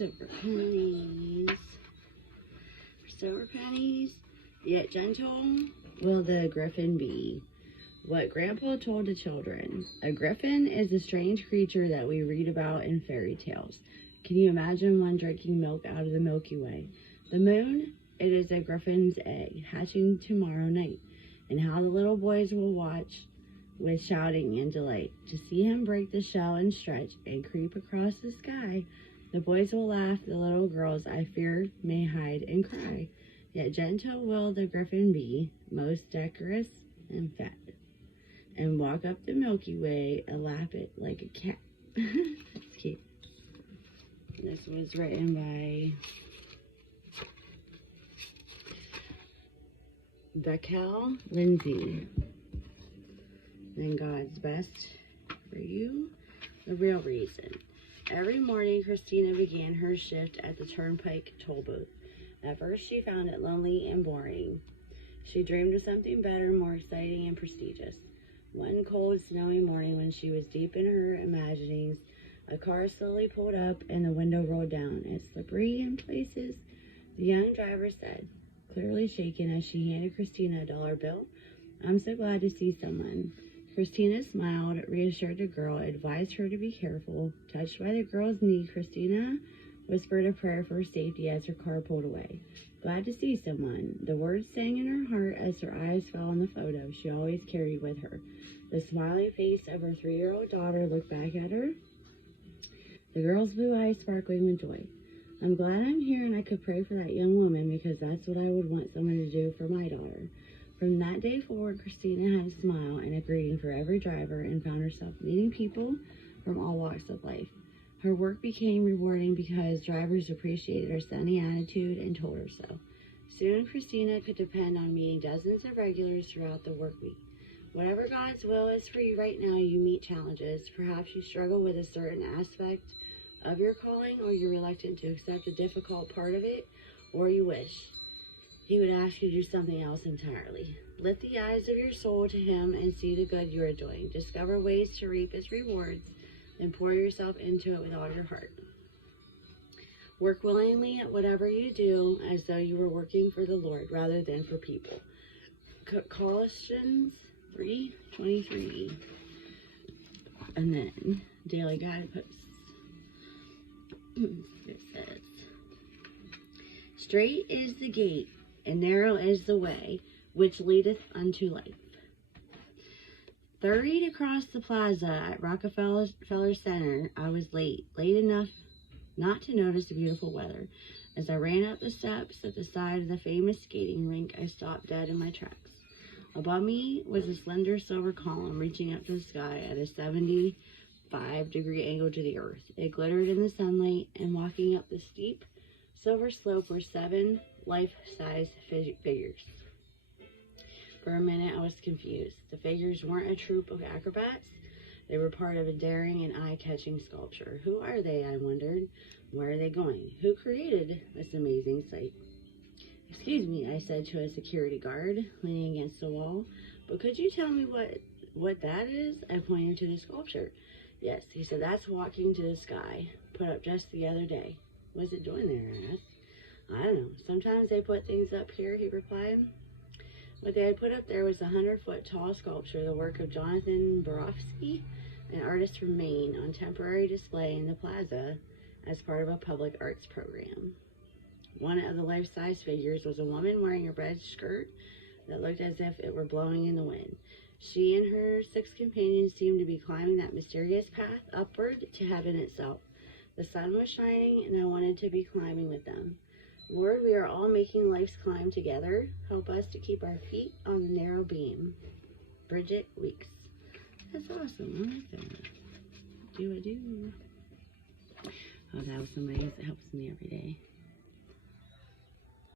silver pennies. For silver pennies, yet gentle will the griffin be. What Grandpa told the children. A griffin is a strange creature that we read about in fairy tales. Can you imagine one drinking milk out of the Milky Way? The moon, it is a griffin's egg, hatching tomorrow night. And how the little boys will watch with shouting and delight to see him break the shell and stretch and creep across the sky. The boys will laugh, the little girls, I fear, may hide and cry. Yet gentle will the griffin be, most decorous and fat, and walk up the Milky Way and lap it like a cat. That's cute. This was written by Beckel Lindsay. And God's best for you, the real reason. Every morning, Christina began her shift at the Turnpike toll booth. At first, she found it lonely and boring. She dreamed of something better, more exciting and prestigious. One cold, snowy morning when she was deep in her imaginings, a car slowly pulled up and the window rolled down. It's slippery in places, the young driver said, clearly shaken as she handed Christina a dollar bill. I'm so glad to see someone. Christina smiled, reassured the girl, advised her to be careful. Touched by the girl's knee, Christina whispered a prayer for her safety as her car pulled away. Glad to see someone. The words sang in her heart as her eyes fell on the photo she always carried with her. The smiling face of her 3-year-old daughter looked back at her, the girl's blue eyes sparkling with joy. I'm glad I'm here and I could pray for that young woman because that's what I would want someone to do for my daughter. From that day forward, Christina had a smile and a greeting for every driver and found herself meeting people from all walks of life. Her work became rewarding because drivers appreciated her sunny attitude and told her so. Soon, Christina could depend on meeting dozens of regulars throughout the work week. Whatever God's will is for you right now, you meet challenges. Perhaps you struggle with a certain aspect of your calling, or you're reluctant to accept a difficult part of it, or you wish He would ask you to do something else entirely. Lift the eyes of your soul to Him and see the good you are doing. Discover ways to reap His rewards, then pour yourself into it with all your heart. Work willingly at whatever you do as though you were working for the Lord rather than for people. Colossians 3:23. And then daily guideposts. It says, straight is the gate, and narrow is the way, which leadeth unto life. 30 to cross the plaza at Rockefeller Center, I was late enough not to notice the beautiful weather. As I ran up the steps at the side of the famous skating rink, I stopped dead in my tracks. Above me was a slender silver column reaching up to the sky at a 75-degree angle to the earth. It glittered in the sunlight, and walking up the steep silver slope were 7 life-size figures. For a minute, I was confused. The figures weren't a troupe of acrobats. They were part of a daring and eye-catching sculpture. Who are they, I wondered. Where are they going? Who created this amazing sight? Excuse me, I said to a security guard leaning against the wall, but could you tell me what that is? I pointed to the sculpture. Yes, he said, that's Walking to the Sky, put up just the other day. What's it doing there, I asked. I don't know. Sometimes they put things up here, he replied. What they had put up there was a 100-foot tall sculpture, the work of Jonathan Borofsky, an artist from Maine, on temporary display in the plaza as part of a public arts program. One of the life-size figures was a woman wearing a red skirt that looked as if it were blowing in the wind. She and her 6 companions seemed to be climbing that mysterious path upward to heaven itself. The sun was shining, and I wanted to be climbing with them. Lord, we are all making life's climb together. Help us to keep our feet on the narrow beam. Bridget Weeks. That's awesome. I like that. Do. Oh, that was somebody that helps me every day.